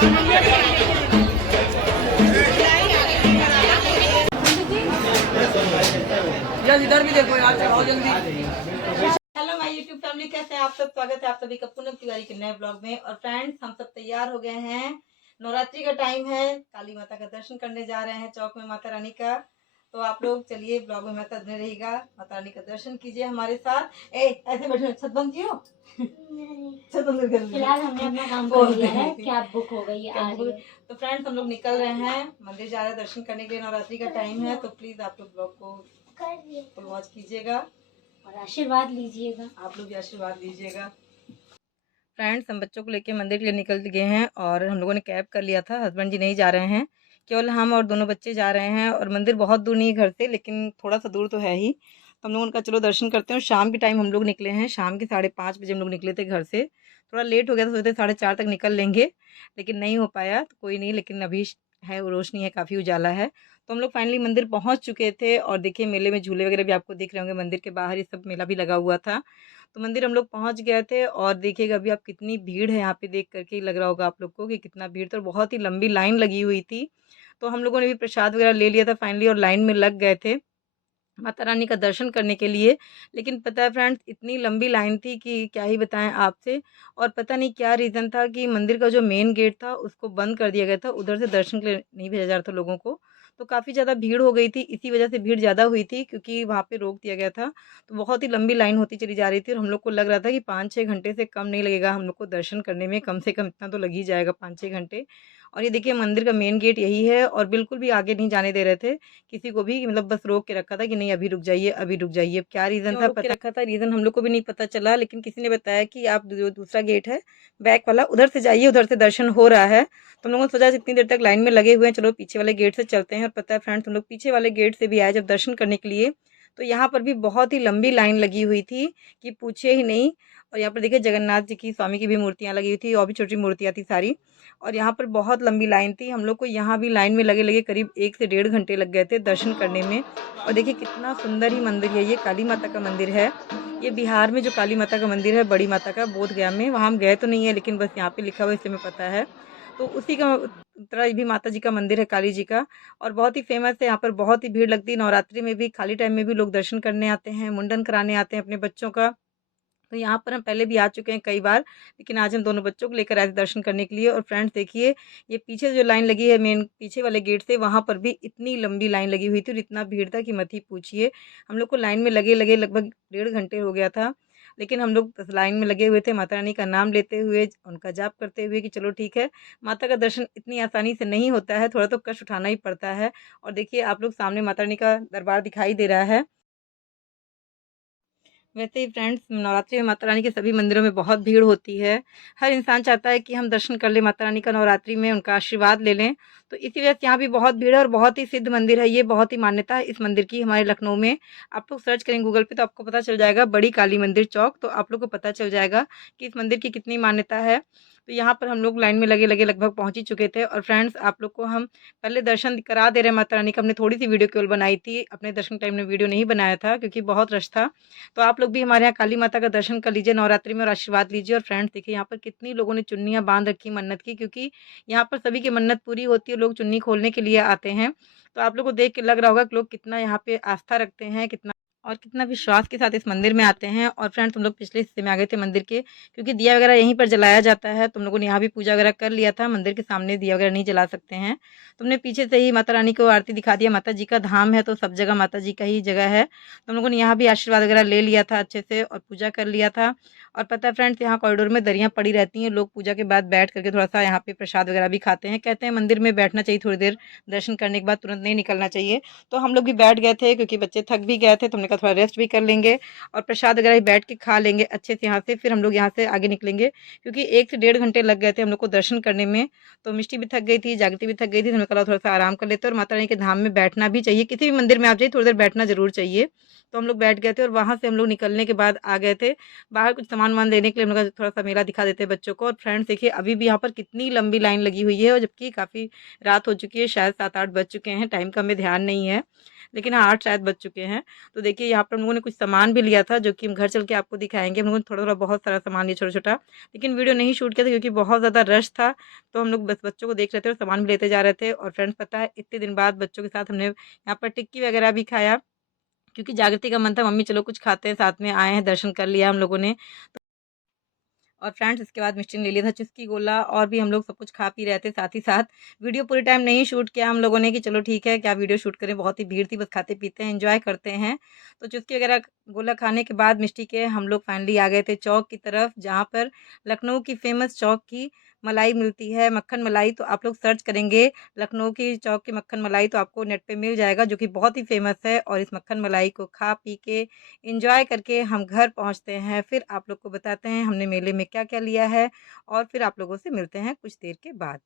यार इधर भी देखो यार, चलाओ जल्दी। हेलो माय यूट्यूब फैमिली, कैसे हैं आप सब? स्वागत है आप सभी का पूनम तिवारी के नए ब्लॉग में। और फ्रेंड्स, हम सब तैयार हो गए हैं, नवरात्रि का टाइम है, काली माता का दर्शन करने जा रहे हैं चौक में माता रानी का। तो आप लोग चलिए ब्लॉग में माता बने रहिएगा, माता रानी का दर्शन कीजिए हमारे साथ। ऐसे बैठे, छत बंद कियो। छत बंद कर फिलहाल हमने अपना काम कर लिया है, कैब बुक हो गई है, आ रही है। तो फ्रेंड्स, हम लोग निकल रहे हैं, मंदिर जा रहे हैं दर्शन करने के लिए। नवरात्रि का टाइम है, तो प्लीज आप लोग ब्लॉग को वॉच कीजिएगा और आशीर्वाद लीजिएगा। आप लोग भी आशीर्वाद लीजिएगा। फ्रेंड्स, हम बच्चों को लेके मंदिर के लिए निकल गए हैं और हम लोगों ने कैब कर लिया था। हस्बैंड जी नहीं जा रहे हैं, केवल हम और दोनों बच्चे जा रहे हैं। और मंदिर बहुत दूर नहीं है घर से, लेकिन थोड़ा सा दूर तो है ही। तो हम लोग उनका चलो दर्शन करते हैं। शाम के टाइम हम लोग निकले हैं, शाम के 5:30 बजे हम लोग निकले थे घर से। थोड़ा लेट हो गया था, सोचते 4:30 तक निकल लेंगे, लेकिन नहीं हो पाया। तो कोई नहीं, लेकिन अभी है रोशनी है, काफ़ी उजाला है। तो हम लोग फाइनली मंदिर पहुंच चुके थे। और देखिए, मेले में झूले वगैरह भी आपको दिख रहे होंगे, मंदिर के बाहर ये सब मेला भी लगा हुआ था। तो मंदिर हम लोग पहुंच गए थे। और देखिएगा अभी आप, कितनी भीड़ है यहाँ पे, देख करके ही लग रहा होगा आप लोग को कि कितना भीड़ था। बहुत ही लंबी लाइन लगी हुई थी। तो हम लोगों ने भी प्रसाद वगैरह ले लिया था फाइनली, और लाइन में लग गए थे माता रानी का दर्शन करने के लिए। लेकिन पता है फ्रेंड्स, इतनी लंबी लाइन थी कि क्या ही बताएं आपसे। और पता नहीं क्या रीज़न था कि मंदिर का जो मेन गेट था उसको बंद कर दिया गया था, उधर से दर्शन के लिए नहीं भेजा जा रहा था लोगों को। तो काफ़ी ज़्यादा भीड़ हो गई थी, इसी वजह से भीड़ ज़्यादा हुई थी, क्योंकि वहाँ पे रोक दिया गया था। तो बहुत ही लंबी लाइन होती चली जा रही थी, और हम लोग को लग रहा था कि 5-6 घंटे से कम नहीं लगेगा हम लोग को दर्शन करने में, कम से कम इतना तो लग ही जाएगा, 5-6 घंटे। और ये देखिए, मंदिर का मेन गेट यही है, और बिल्कुल भी आगे नहीं जाने दे रहे थे किसी को भी, मतलब बस रोक के रखा था कि नहीं अभी रुक जाइए, अभी रुक जाइए। अब क्या रीज़न था, पता रखा था रीज़न हम लोग को भी नहीं पता चला, लेकिन किसी ने बताया कि आप जो दूसरा गेट है बैक वाला, उधर से जाइए, उधर से दर्शन हो रहा है। तो हम लोगों ने सोचा इतनी देर तक लाइन में लगे हुए हैं, चलो पीछे वाले गेट से चलते हैं। और पता है फ्रेंड्स, हम लोग पीछे वाले गेट से भी आए जब दर्शन करने के लिए, तो यहाँ पर भी बहुत ही लंबी लाइन लगी हुई थी कि पूछे ही नहीं। और यहाँ पर देखिए, जगन्नाथ जी की, स्वामी की भी मूर्तियाँ लगी हुई थी, और भी छोटी मूर्तियाँ थी सारी। और यहाँ पर बहुत लंबी लाइन थी, हम लोग को यहाँ भी लाइन में लगे लगे करीब 1 से 1.5 घंटे लग गए थे दर्शन करने में। और देखिए कितना सुंदर ही मंदिर है, ये काली माता का मंदिर है। ये बिहार में जो काली माता का मंदिर है, बड़ी माता का, बोध गया में, वहाँ हम गए तो नहीं है, लेकिन बस यहाँ पे लिखा हुआ है, इससे हमें पता है। तो उसी का तरह ये भी माता जी का मंदिर है, काली जी का। और बहुत ही फेमस है, यहाँ पर बहुत ही भीड़ लगती है। नवरात्रि में भी, खाली टाइम में भी लोग दर्शन करने आते हैं, मुंडन कराने आते हैं अपने बच्चों का। तो यहाँ पर हम पहले भी आ चुके हैं कई बार, लेकिन आज हम दोनों बच्चों को लेकर आए थे दर्शन करने के लिए। और फ्रेंड्स देखिए, ये पीछे से जो लाइन लगी है मेन पीछे वाले गेट से, वहाँ पर भी इतनी लंबी लाइन लगी हुई थी और इतना भीड़ था कि मत ही पूछिए। हम लोग को लाइन में लगे लगे लगभग 1.5 घंटे हो गया था, लेकिन हम लोग बस लाइन में लगे हुए थे, माता रानी का नाम लेते हुए, उनका जाप करते हुए कि चलो ठीक है। माता का दर्शन इतनी आसानी से नहीं होता है, थोड़ा तो कष्ट उठाना ही पड़ता है। और देखिए आप लोग, सामने माता रानी का दरबार दिखाई दे रहा है। वैसे ही फ्रेंड्स, नवरात्रि में माता रानी के सभी मंदिरों में बहुत भीड़ होती है। हर इंसान चाहता है कि हम दर्शन कर लें माता रानी का, नवरात्रि में उनका आशीर्वाद ले लें। तो इसी वजह से यहाँ भी बहुत भीड़ है, और बहुत ही सिद्ध मंदिर है ये, बहुत ही मान्यता है इस मंदिर की हमारे लखनऊ में। आप लोग सर्च करेंगे गूगल पे तो आपको पता चल जाएगा, बड़ी काली मंदिर चौक, तो आप लोग को पता चल जाएगा कि इस मंदिर की कितनी मान्यता है। तो यहाँ पर हम लोग लाइन में लगे लगे लगभग पहुँच ही चुके थे। और फ्रेंड्स, आप लोग को हम पहले दर्शन करा दे रहे हैं माता रानी का। हमने थोड़ी सी वीडियो केवल बनाई थी, अपने दर्शन टाइम में वीडियो नहीं बनाया था क्योंकि बहुत रश था। तो आप लोग भी हमारे यहाँ काली माता का दर्शन कर लीजिए नवरात्रि में, और आशीर्वाद लीजिए। और फ्रेंड्स देखिए, यहाँ पर कितनी लोगों ने चुन्नियाँ बांध रखी मन्नत की, क्योंकि यहाँ पर सभी की मन्नत पूरी होती है, लोग चुन्नी खोलने के लिए आते हैं। तो आप लोग को देख के लग रहा होगा कि लोग कितना यहाँ पे आस्था रखते हैं, कितना और कितना विश्वास के साथ इस मंदिर में आते हैं। और फ्रेंड्स, हम लोग पिछले हिस्से में आ गए थे मंदिर के, क्योंकि दिया वगैरह यहीं पर जलाया जाता है। तुम लोगों ने यहाँ भी पूजा वगैरह कर लिया था, मंदिर के सामने दिया वगैरह नहीं जला सकते हैं। तुमने पीछे से ही माता रानी को आरती दिखा दिया, माता जी का धाम है तो सब जगह माता जी का ही जगह है। तुम लोगों ने यहाँ भी आशीर्वाद वगैरह ले लिया था अच्छे से, और पूजा कर लिया था। और पता है फ्रेंड्स, यहाँ कॉरिडोर में दरियाँ पड़ी रहती हैं, लोग पूजा के बाद बैठ करके थोड़ा सा यहाँ पे प्रसाद वगैरह भी खाते हैं। कहते हैं मंदिर में बैठना चाहिए थोड़ी देर, दर्शन करने के बाद तुरंत नहीं निकलना चाहिए। तो हम लोग भी बैठ गए थे, क्योंकि बच्चे थक भी गए थे, तो हमने कहा थोड़ा रेस्ट भी कर लेंगे और प्रसाद वगैरह भी बैठ के खा लेंगे अच्छे से यहाँ से, फिर हम लोग यहाँ से आगे निकलेंगे। क्योंकि 1 से 1.5 घंटे लग गए थे हम लोग को दर्शन करने में। तो मिष्टी भी थक गई थी, जागृति भी थक गई थी, तो हमने कहा थोड़ा सा आराम कर लेते हैं। और माता रानी के धाम में बैठना भी चाहिए, किसी भी मंदिर में आप जाइए थोड़ी देर बैठना जरूर चाहिए। तो हम लोग बैठ गए थे, और वहाँ से हम लोग निकलने के बाद आ गए थे बाहर कुछ सामान वामान लेने के लिए। हम लोग थोड़ा सा मेला दिखा देते हैं बच्चों को। और फ्रेंड्स देखिए, अभी भी यहाँ पर कितनी लंबी लाइन लगी हुई है, और जबकि काफ़ी रात हो चुकी है, शायद 7-8 बज चुके हैं, टाइम का हमें ध्यान नहीं है। लेकिन 8 शायद बज चुके हैं। तो देखिए यहाँ पर हम लोगों ने कुछ सामान भी लिया था जो कि हम घर चल के आपको दिखाएँगे। हम लोगों ने थोड़ा-थोड़ा बहुत सारा सामान लिया छोटा-छोटा, लेकिन वीडियो नहीं शूट किया था क्योंकि बहुत ज़्यादा रश था। तो हम लोग बस बच्चों को देख रहे थे और सामान भी लेते जा रहे थे। और फ्रेंड्स पता है इतने दिन बाद बच्चों के साथ हमने यहाँ पर टिक्की वगैरह भी खाया, क्योंकि जागृति का मन था मम्मी चलो कुछ खाते हैं, साथ में आए हैं, दर्शन कर लिया हम लोगों ने। और फ्रेंड्स इसके बाद मिष्टी ने ले लिया था चुस्की गोला, और भी हम लोग सब कुछ खा पी रहे थे साथ ही साथ। वीडियो पूरे टाइम नहीं शूट किया हम लोगों ने कि चलो ठीक है क्या वीडियो शूट करें, बहुत ही भीड़ थी, बस खाते पीते हैं एंजॉय करते हैं। तो चुस्की वगैरह गोला खाने के बाद मिष्टी के हम लोग फाइनली आ गए थे चौक की तरफ, जहाँ पर लखनऊ की फेमस चौक की मलाई मिलती है, मक्खन मलाई। तो आप लोग सर्च करेंगे लखनऊ की चौक की मक्खन मलाई तो आपको नेट पे मिल जाएगा, जो कि बहुत ही फेमस है। और इस मक्खन मलाई को खा पी के एंजॉय करके हम घर पहुंचते हैं। फिर आप लोग को बताते हैं हमने मेले में क्या-क्या लिया है, और फिर आप लोगों से मिलते हैं कुछ देर के बाद।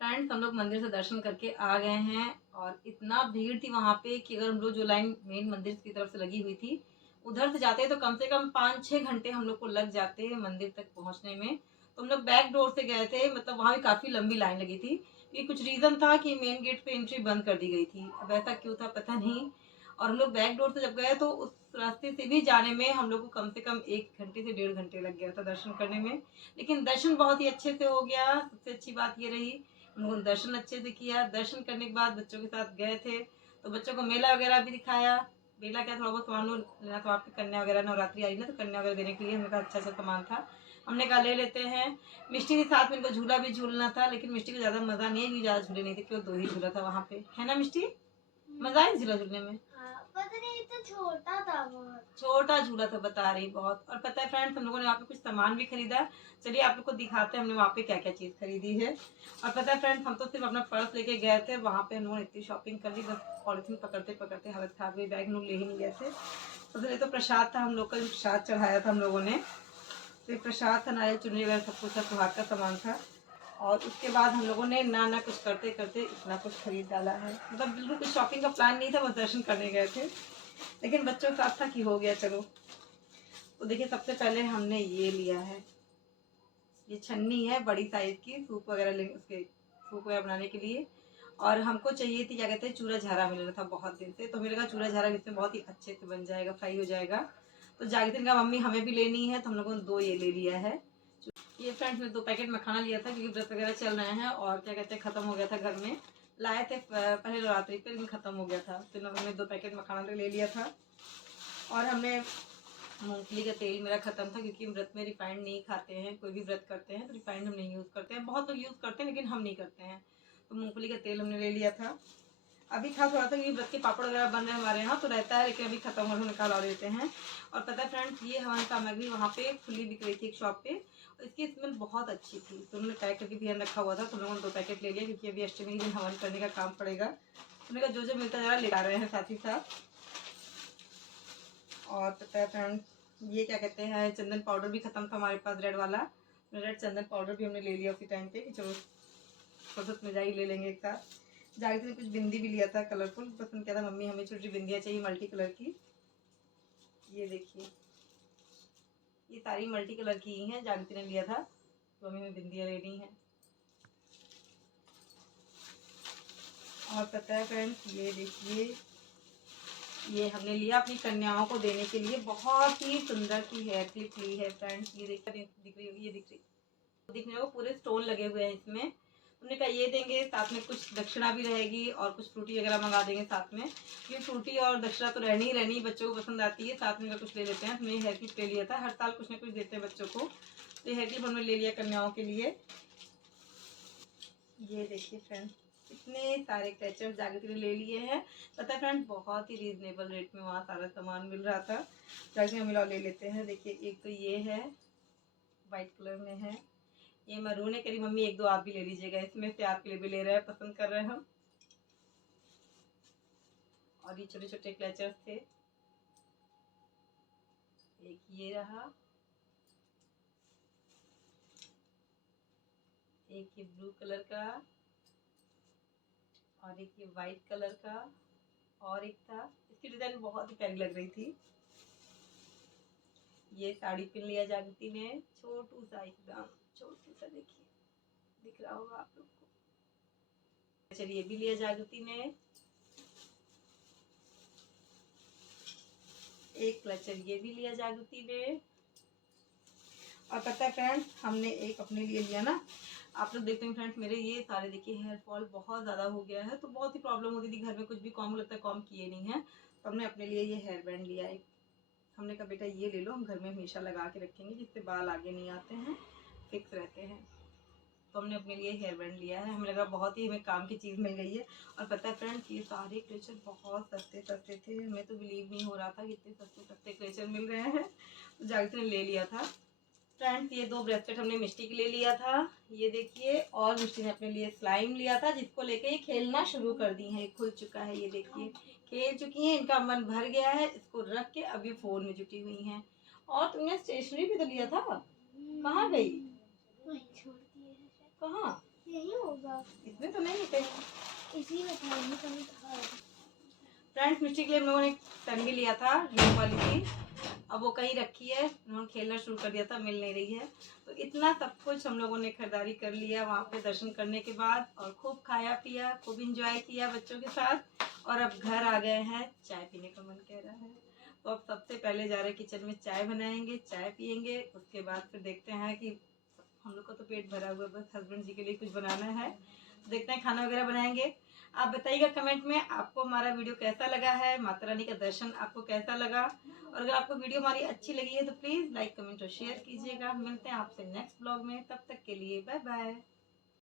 फ्रेंड्स हम लोग मंदिर से दर्शन करके आ गए हैं, और इतना भीड़ थी वहाँ पे कि अगर हम लोग जो लाइन मेन मंदिर की तरफ से लगी हुई थी उधर से जाते तो कम से कम 5-6 घंटे हम लोग को लग जाते मंदिर तक पहुँचने में। तो हम लोग बैक डोर से गए थे, मतलब वहाँ भी काफ़ी लंबी लाइन लगी थी। ये कुछ रीज़न था कि मेन गेट पे एंट्री बंद कर दी गई थी, अब ऐसा क्यों था पता नहीं। और हम लोग बैक डोर से जब गए तो उस रास्ते से भी जाने में हम लोग को कम से कम 1 घंटे से 1.5 घंटे लग गया था दर्शन करने में। लेकिन दर्शन बहुत ही अच्छे से हो गया। सबसे अच्छी बात ये रही हम लोगों ने दर्शन अच्छे से किया। दर्शन करने के बाद बच्चों के साथ गए थे तो बच्चों को मेला वगैरह भी दिखाया। मेला क्या, थोड़ा बहुत सामान लेना था, आपकी कन्या वगैरह नवरात्रि आई ना, तो कन्या वगैरह देने के लिए हमने कहा अच्छा अच्छा सामान था, हमने कहा ले लेते हैं। मिष्टी के साथ में इनको झूला भी झूलना था, लेकिन मिष्टी को ज़्यादा मज़ा नहीं है क्योंकि ज़्यादा झूले नहीं थे, क्यों 2 ही झूला था वहाँ पे, है ना मिष्टी? मज़ा आया झूला झूलने में? पता नहीं तो छोटा था बहुत। छोटा झूला था बता रही बहुत। और पता है फ्रेंड्स हम लोगों ने वहाँ पे कुछ सामान भी खरीदा। चलिए आप लोग को दिखाते हैं हमने वहाँ पे क्या क्या चीज़ खरीदी है। और पता है फ्रेंड्स हम तो सिर्फ अपना पर्स लेके गए थे, वहाँ पे हम लोगों ने इतनी शॉपिंग कर ली, बस पॉलिथीन पकड़ते पकड़ते हालत खराब हुई, बैग हम लोग ले ही नहीं गए थे। सबसे तो प्रसाद था, हम लोग का जो प्रसाद चढ़ाया था हम लोगों ने, तो प्रसाद था, नारियल चुन्नी वगैरह सब कुछ था, सुहाग का सामान था। और उसके बाद हम लोगों ने ना ना कुछ करते करते इतना कुछ खरीद डाला है, मतलब बिल्कुल कुछ शॉपिंग का प्लान नहीं था, बस दर्शन करने गए थे। लेकिन बच्चों के साथ था कि हो गया चलो। तो देखिए सबसे पहले हमने ये लिया है, ये छन्नी है बड़ी साइज की, सूप वगैरह ले उसके सूप वगैरह बनाने के लिए। और हमको चाहिए थी क्या कहते हैं चूरा झारा, मिल रहा था बहुत दिन से, तो मेरे कहा चूरा झारा इसमें बहुत ही अच्छे से बन जाएगा, फ्राई हो जाएगा। तो जागृति ने कहा मम्मी हमें भी लेनी है, तो हम लोगों ने 2 ये ले लिया है। ये फ्रेंड्स ने 2 पैकेट मखाना लिया था क्योंकि व्रत वगैरह चल रहे हैं, और क्या कहते हैं खत्म हो गया था घर में, लाए थे पहले नवरात्रि पे, लेकिन खत्म हो गया था, तो हमने 2 पैकेट मखाना ले लिया था। और हमने मूंगफली का तेल मेरा खत्म था क्योंकि व्रत में रिफाइंड नहीं खाते हैं, कोई भी व्रत करते हैं तो रिफाइंड हम नहीं यूज़ करते हैं, बहुत लोग यूज़ करते हैं लेकिन हम नहीं करते हैं। तो मूंगफली का तेल हमने ले लिया था। अभी था थोड़ा सा, क्योंकि व्रत के पापड़ वगैरह बन रहे हैं हमारे यहाँ तो रहता है, लेकिन अभी खत्म हो निकाल और देते हैं। और पता है फ्रेंड्स ये हवन सामग्री वहाँ पे खुली बिक रही थी एक शॉप पे, और इसकी स्मेल बहुत अच्छी थी, तो उन्होंने पैक करके भी रखा हुआ था, तो लोगों ने 2 पैकेट ले लिया क्योंकि अभी अष्टमी के दिन हवन करने का काम पड़ेगा। उन्होंने कहा जो जो मिलता जा रहा ले आ रहे हैं साथ ही साथ। और पता है फ्रेंड्स ये क्या कहते हैं चंदन पाउडर भी खत्म था हमारे पास, रेड वाला, रेड चंदन पाउडर भी हमने ले लिया उसी टाइम पे कि चलो फुर्सत में जाई ले लेंगे एक साथ। जागृति ने कुछ बिंदी भी लिया था कलरफुल, पसंद किया था मम्मी हमें छोटी बिंदियाँ चाहिए मल्टी कलर की। ये देखिए ये सारी मल्टी कलर की ही हैं, जागृति ने लिया था, तो मम्मी में बिंदियाँ लेनी है। और पता है फ्रेंड्स ये देखिए ये हमने लिया अपनी कन्याओं को देने के लिए, बहुत ही सुंदर सी हेयर क्लिप ली है फ्रेंड्स, ये दिख रही होगी, ये दिखने को पूरे स्टोन लगे हुए हैं इसमें। हमने कहा ये देंगे, साथ में कुछ दक्षिणा भी रहेगी और कुछ फ्रूटी वगैरह मंगा देंगे साथ में, ये फ्रूटी और दक्षिणा तो रहनी ही रहनी, बच्चों को पसंद आती है, साथ में का कुछ ले लेते हैं। तो मैंने हेयर क्लिप ले लिया था, हर साल कुछ ना कुछ देते हैं बच्चों को, तो ये हेयर क्लिप हमने ले लिया कन्याओं के लिए। ये देखिए फ्रेंड्स इतने सारे कैचर्स जागृति ने ले लिए हैं। पता है फ्रेंड्स बहुत ही रीजनेबल रेट में वहाँ सारा सामान मिल रहा था, जागृति हम ले लेते हैं। देखिए एक तो ये है वाइट कलर में है, ये मरून है, करी मम्मी 1-2 आप भी ले लीजिएगा, इसमें से आपके लिए भी ले रहे हैं, पसंद कर रहे हैं हम। और ये छोटे छोटे क्लचर्स थे, एक ये रहा, एक ये ब्लू कलर का, और एक ये वाइट कलर का, और एक था, इसकी डिजाइन बहुत ही प्यारी लग रही थी। ये साड़ी पहन लिया जागृति ने, छोटू सा एकदम छोटू सा, देखिए दिख रहा होगा आप लोग को। चलिए ये भी लिया जागृति ने। एक क्लचर ये भी लिया जागृति ने। और पता है फ्रेंड्स, हमने एक अपने लिए लिया ना। आप लोग देखते हैं फ्रेंड्स, मेरे ये सारे देखिए हेयर फॉल बहुत ज़्यादा हो गया है, तो बहुत ही प्रॉब्लम होती थी घर में, कुछ भी कॉम लगता है, कॉम किए नहीं है, तो हमने अपने लिए ये हेयर बैंड लिया है। हमने कहा बेटा ये ले लो, हम घर में हमेशा लगा के रखेंगे, जिससे बाल आगे नहीं आते हैं, फिक्स रहते हैं। तो हमने अपने लिए हेयर बैंड लिया है, हमें लगा बहुत ही हमें काम की चीज़ मिल गई है। और पता है फ्रेंड्स, ये सारे क्लेचर बहुत सस्ते सस्ते थे, हमें तो बिलीव नहीं हो रहा था कि इतने सस्ते सस्ते क्लेचर मिल रहे हैं। तो जागृति ने ले लिया था। फ्रेंड्स, ये 2 ब्रेसलेट हमने मिष्टी के लिए लिया था, ये देखिए। और मिष्टी ने अपने लिए स्लाइम लिया था, जिसको लेके ये खेलना शुरू कर दी है, खुल चुका है, ये देखिए खेल चुकी हैं, इनका मन भर गया है, इसको रख के अभी फोन में जुटी हुई हैं। और तुमने स्टेशनरी भी तो लिया था, कहाँ गई? वही छोड़ दिए हैं शायद। कहाँ? यही होगा, इसमें तो नहीं है कहीं। इसी में था, यही कहीं था। फ्रेंड्स, मिष्टी के लिए हम लोगों ने पेन भी लिया था, ग्लू वाली थी, अब वो कहीं रखी है, उन्होंने खेलना शुरू कर दिया था, मिल नहीं रही है। तो इतना सब कुछ हम लोगों ने खरीदारी कर लिया वहाँ पे दर्शन करने के बाद, और खूब खाया पिया, खूब इंजॉय किया बच्चों के साथ। और अब घर आ गए हैं, चाय पीने का मन कर रहा है, तो अब सबसे पहले जा रहे हैं किचन में, चाय बनाएंगे, चाय पियेंगे, उसके बाद फिर देखते हैं कि हम लोग का तो पेट भरा हुआ है, बस हस्बैंड जी के लिए कुछ बनाना है, देखते हैं खाना वगैरह बनाएंगे। आप बताइएगा कमेंट में आपको हमारा वीडियो कैसा लगा है, माता रानी का दर्शन आपको कैसा लगा। और अगर आपको वीडियो हमारी अच्छी लगी है तो प्लीज़ लाइक कमेंट और शेयर कीजिएगा। मिलते हैं आपसे नेक्स्ट ब्लॉग में, तब तक के लिए बाय बाय।